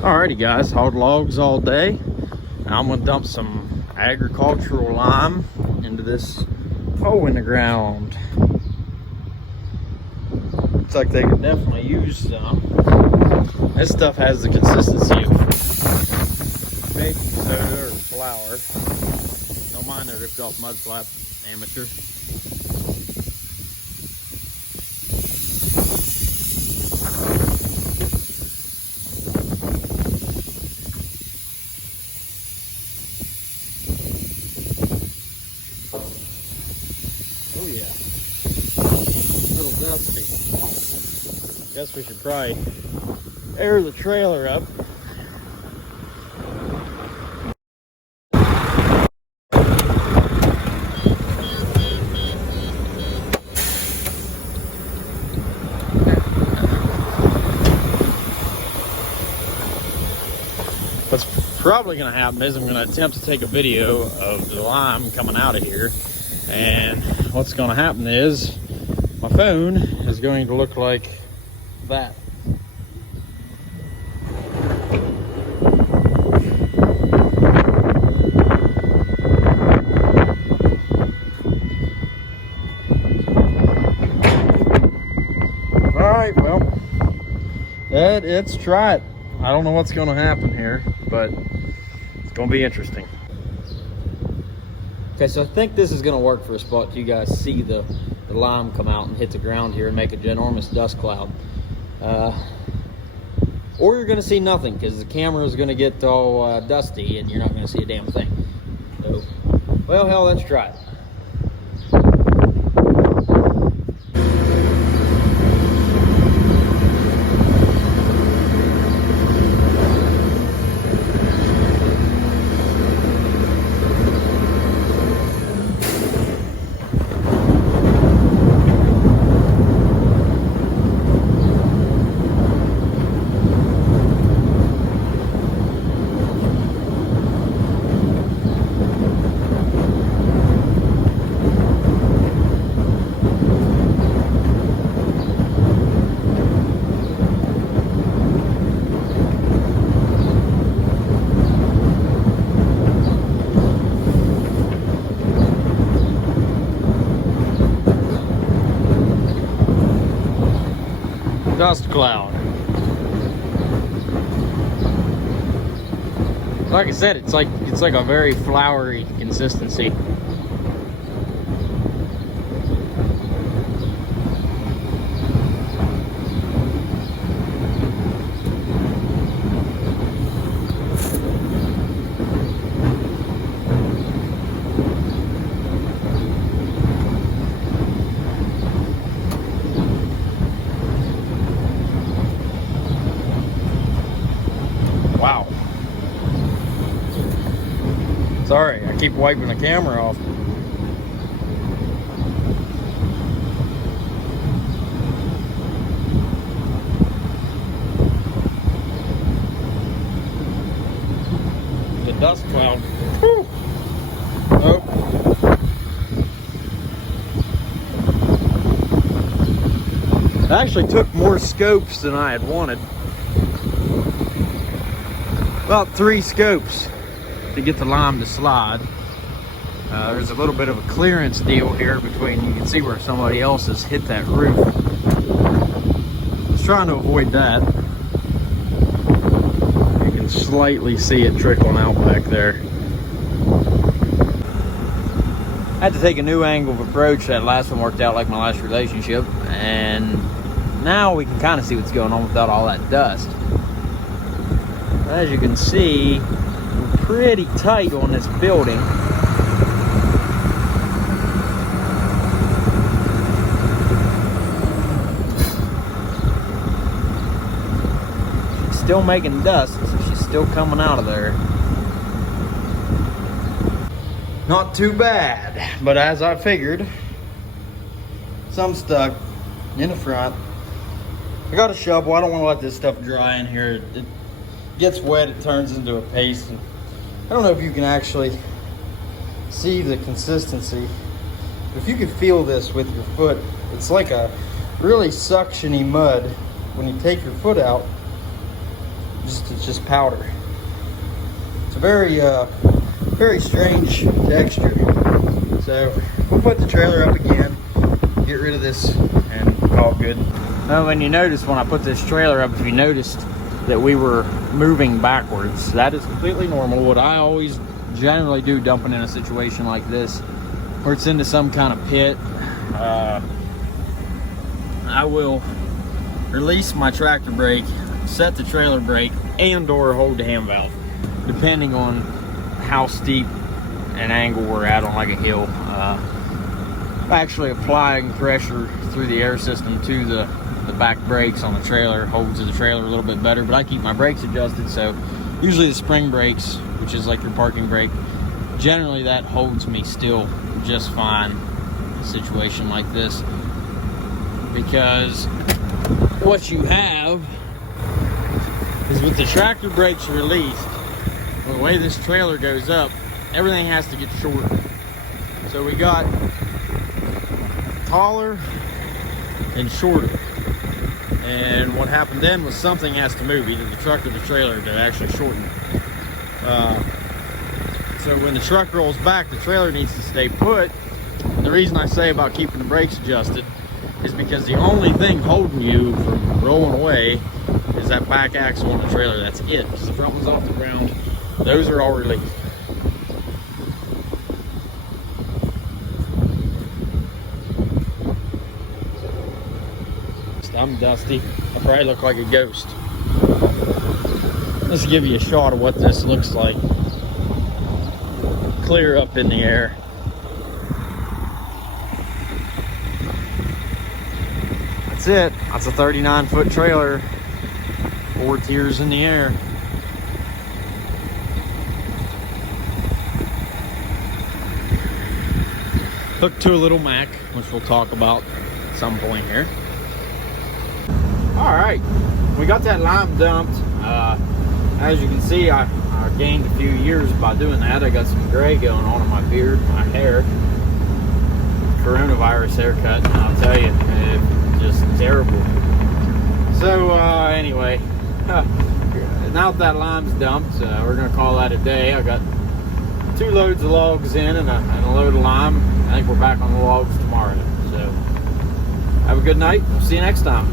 Alrighty guys, hauled logs all day. Now I'm gonna dump some agricultural lime into this hole in the ground. Looks like they could definitely use some. This stuff has the consistency of baking soda or flour. Don't mind that ripped off mud flap, amateur. Oh yeah, a little dusty. Guess we should probably air the trailer up. What's probably going to happen is I'm going to attempt to take a video of the lime coming out of here, and what's going to happen is my phone is going to look like that. All right, well, let's try it. I don't know what's going to happen here, but it's going to be interesting. Okay, so I think this is going to work for a spot. You guys see the lime come out and hit the ground here and make a ginormous dust cloud. Or you're going to see nothing because the camera is going to get all dusty and you're not going to see a damn thing. So, well, hell, let's try it. Dust cloud. Like I said, it's like a very floury consistency. Wow. Sorry, I keep wiping the camera off. The dust cloud. Whew. Nope. It actually took more scopes than I had wanted. About 3 scopes to get the lime to slide. There's a little bit of a clearance deal here between, you can see where somebody else has hit that roof. I was trying to avoid that. You can slightly see it trickling out back there. I had to take a new angle of approach. That last one worked out like my last relationship, and now we can kind of see what's going on without all that dust. As you can see, we're pretty tight on this building. She's still making dust, so she's still coming out of there. Not too bad, but as I figured, some stuck in the front. I got a shovel. I don't want to let this stuff dry in here. It gets wet, it turns into a paste. And I don't know if you can actually see the consistency. If you can feel this with your foot, it's like a really suctiony mud when you take your foot out. It's just powder. It's a very strange texture. So we'll put the trailer up again, get rid of this, and call it good. Now, when you notice when I put this trailer up, if you noticed that we were moving backwards, that is completely normal. What I always generally do dumping in a situation like this, where it's into some kind of pit, I will release my tractor brake, set the trailer brake, and or hold the hand valve, depending on how steep an angle we're at on like a hill. Actually applying pressure through the air system to the back brakes on the trailer holds the trailer a little bit better, but I keep my brakes adjusted, so usually the spring brakes, which is like your parking brake, generally that holds me still just fine in a situation like this, because what you have is with the tractor brakes released, the way this trailer goes up, everything has to get shorter. So we got taller and shorter. And what happened then was something has to move, either the truck or the trailer, to actually shorten it. So when the truck rolls back, the trailer needs to stay put. And the reason I say about keeping the brakes adjusted is because the only thing holding you from rolling away is that back axle on the trailer. That's it. Because the front one's off the ground. Those are all released. I'm dusty. I probably look like a ghost. Let's give you a shot of what this looks like. Clear up in the air. That's it. That's a 39-foot trailer. 4 tiers in the air. Hooked to a little Mack, which we'll talk about at some point here. All right, we got that lime dumped. As you can see, I gained a few years by doing that. I got some gray going on in my beard, my hair. Coronavirus haircut, and I'll tell you, it's just terrible. So anyway, now that lime's dumped, we're gonna call that a day. I got 2 loads of logs in and a load of lime. I think we're back on the logs tomorrow. So have a good night. We'll see you next time.